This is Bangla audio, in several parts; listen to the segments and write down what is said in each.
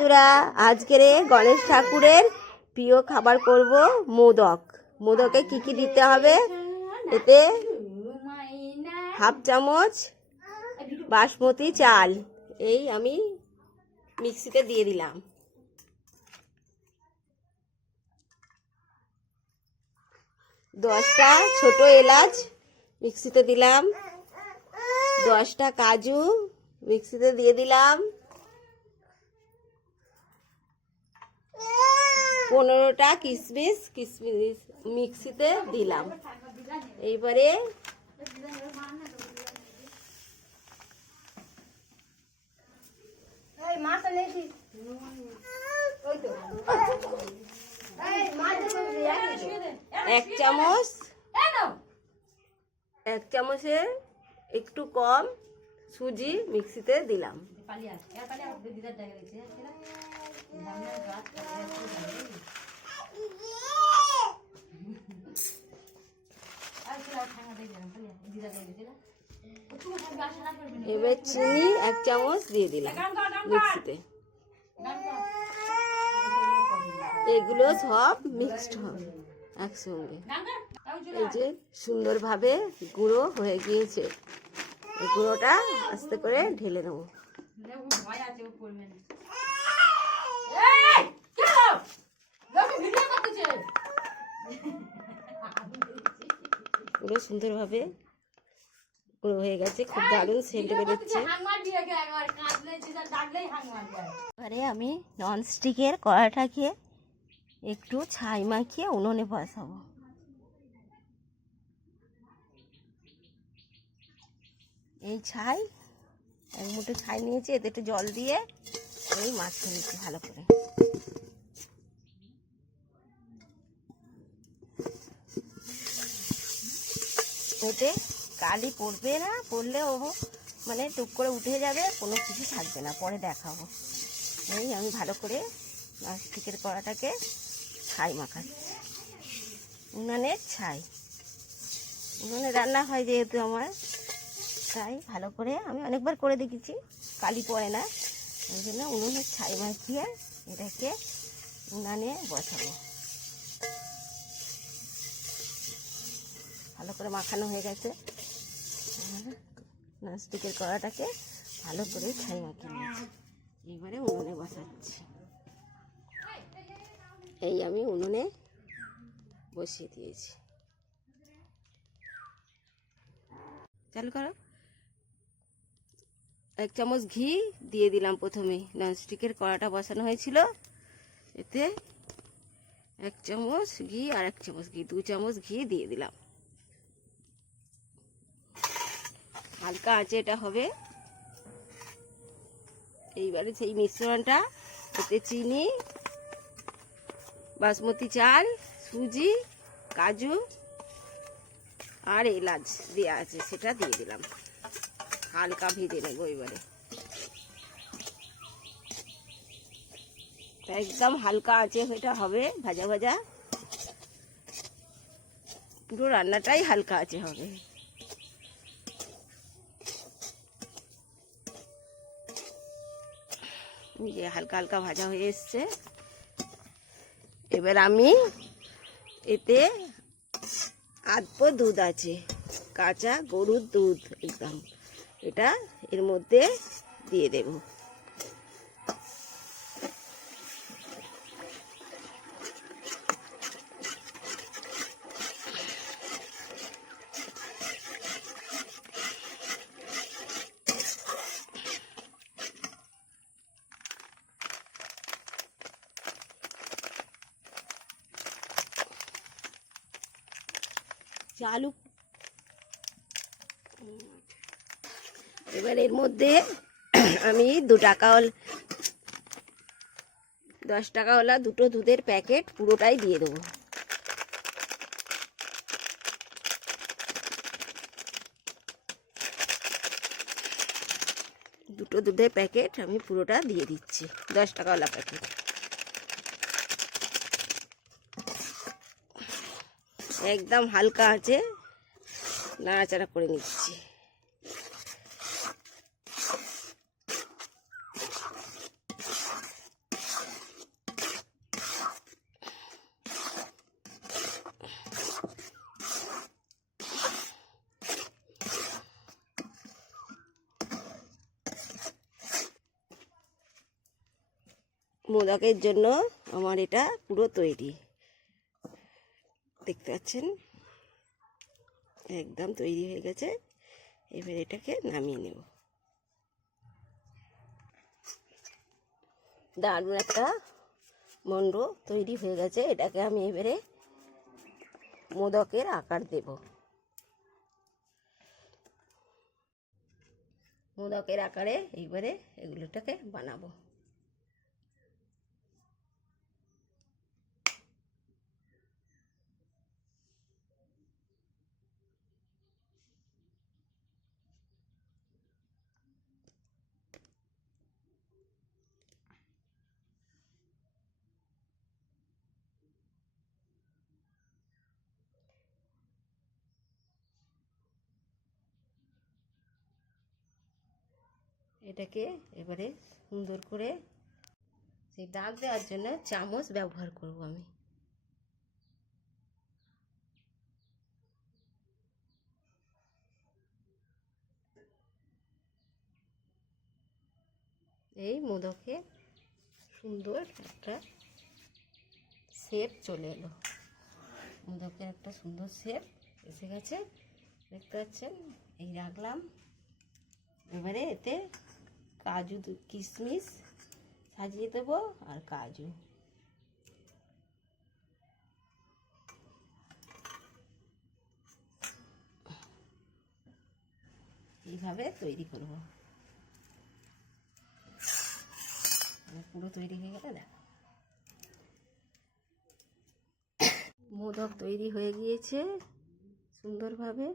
বন্ধুরা, আজকের গণেশ ঠাকুরের প্রিয় খাবার করব মোদক। মোদকে কি কি দিতে হবে? এতে হাফ চামচ বাসমতি চাল এই আমি মিক্সিতে দিয়ে দিলাম। 10টা ছোট এলাচ মিক্সিতে দিলাম, 10টা কাজু মিক্সিতে দিয়ে দিলাম, 15টা কিশমিশ মিক্সিতে দিলাম। এইবারে এক চামচের একটু কম সুজি মিক্সিতে দিলাম। এবার চিনি 1 চামচ দিয়ে দিলাম মিক্সিতে। এগুলো সব মিক্সড হবে একসঙ্গে। এই যে সুন্দরভাবে গুঁড়ো হয়ে গিয়েছে, এই গুঁড়োটা আস্তে করে ঢেলে নেবো। পুরো সুন্দরভাবে গুঁড়ো হয়ে গেছে, খুব দারুণ সেন্ট বেরোচ্ছে। এবারে আমি ননস্টিকের কড়াটাকে একটু ছাই মাখিয়ে উনুনে বসাবো। এই ছাই 1 মুঠো ছাই নিয়েছি, এতে একটু জল দিয়ে এই মাছটা নিচ্ছি ভালো করে। এতে কালি পড়বে না, পড়লেও মানে টুক করে উঠে যাবে, কোনো কিছু থাকবে না, পরে দেখাবো। এই আমি ভালো করে ননস্টিকের কড়াটাকে ছাই মাখাচ্ছি। উনানের ছাই, উনুনে রান্না হয় যেহেতু আমার, তাই ভালো করে আমি অনেকবার করে দেখেছি, কালি পড়ে না। ওই জন্য উনুনের ছাই মাখিয়ে এটাকে উনানে বসাবো। ভালো করে মাখানো হয়ে গেছে, ননস্টিকের কড়াটাকে ভালো করে ছাই মাখিয়ে নিয়েছি। এবারে উনুনে বসাচ্ছি। এই আমি উনুনে বসিয়ে দিয়েছি। চালু করো। 1 চামচ ঘি দিয়ে দিলাম প্রথমে। ননস্টিকের কড়াটা বসানো হয়েছিল, এতে 1 চামচ ঘি আর 1 চামচ ঘি, 2 চামচ ঘি দিয়ে দিলাম। হালকা আঁচে এটা হবে। এইবারে সেই মিশ্রণটা, এতে চিনি, বাসমতি চাল, সুজি, কাজু আর এলাচ দেওয়া আছে, সেটা দিয়ে দিলাম। হালকা ভেজে নেবো এবারে, একদম হালকা আঁচে এটা হবে ভাজা ভাজা। পুরো রান্নাটাই হালকা আঁচে হবে। যে হালকা হালকা ভাজা হয়ে এসছে, এবার আমি এতে আধপো দুধ আছে, কাঁচা গরুর দুধ একদম, এটা এর মধ্যে দিয়ে দেব। চালু এবার এর মধ্যে আমি 10 টাকাওয়ালা 2টো দুধের প্যাকেট পুরোটাই দিয়ে দেবো। দুটো দুধের প্যাকেট আমি পুরোটা দিয়ে দিচ্ছি, 10 টাকাওয়ালা প্যাকেট। একদম হালকা আছে নাড়াচাড়া করে নিচ্ছি। মোদকের জন্য আমার এটা পুরো তৈরি, দেখতে পাচ্ছেন একদম তৈরি হয়ে গেছে। এবার এটাকে নামিয়ে নেব। দারুণ একটা মন্ড তৈরি হয়ে গেছে। এটাকে আমি এবারে মোদকের আকার দেব। মোদকের আকারে এইবারে এগুলোটাকে বানাবো। এটাকে এবারে সুন্দর করে সেই দাগ দেওয়ার জন্য চামচ ব্যবহার করব আমি। এই মোদকে সুন্দর একটা শেপ চলে এলো। মোদকের একটা সুন্দর শেপ এসে গেছে, দেখতে পাচ্ছেন। এই রাখলাম। এবারে এতে কাজু কিশমিশ সাজিয়ে দেবো আর কাজু। এইভাবে তৈরি করব। পুরো তৈরি হয়ে গেলে দেখো, মোদক তৈরি হয়ে গিয়েছে সুন্দরভাবে।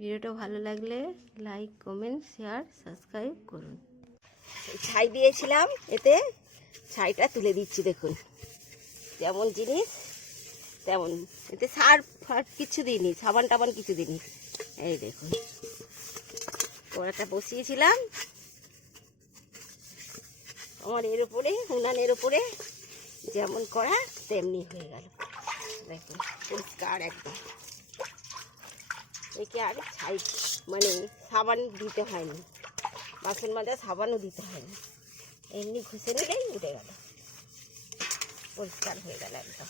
ভিডিওটা ভালো লাগলে লাইক, কমেন্ট, শেয়ার, সাবস্ক্রাইব করুন। ছাই দিয়েছিলাম, এতে ছাইটা তুলে দিচ্ছি। দেখুন যেমন জিনিস তেমন, এতে সার ফার কিছু দিইনি, সাবান টাবান কিছু দিইনি। এই দেখুন কড়াটা বসিয়েছিলাম আমার এর উপরে, উনানের উপরে, যেমন করা তেমনি হয়ে গেল। দেখুন পরিষ্কার একদম। একে আর ছাই মানে সাবান দিতে হয়নি, বাসন মাজা সাবানও দিতে হয়নি, এমনি ঘষে নিলেই উঠে গেল, পরিষ্কার হয়ে গেল একদম।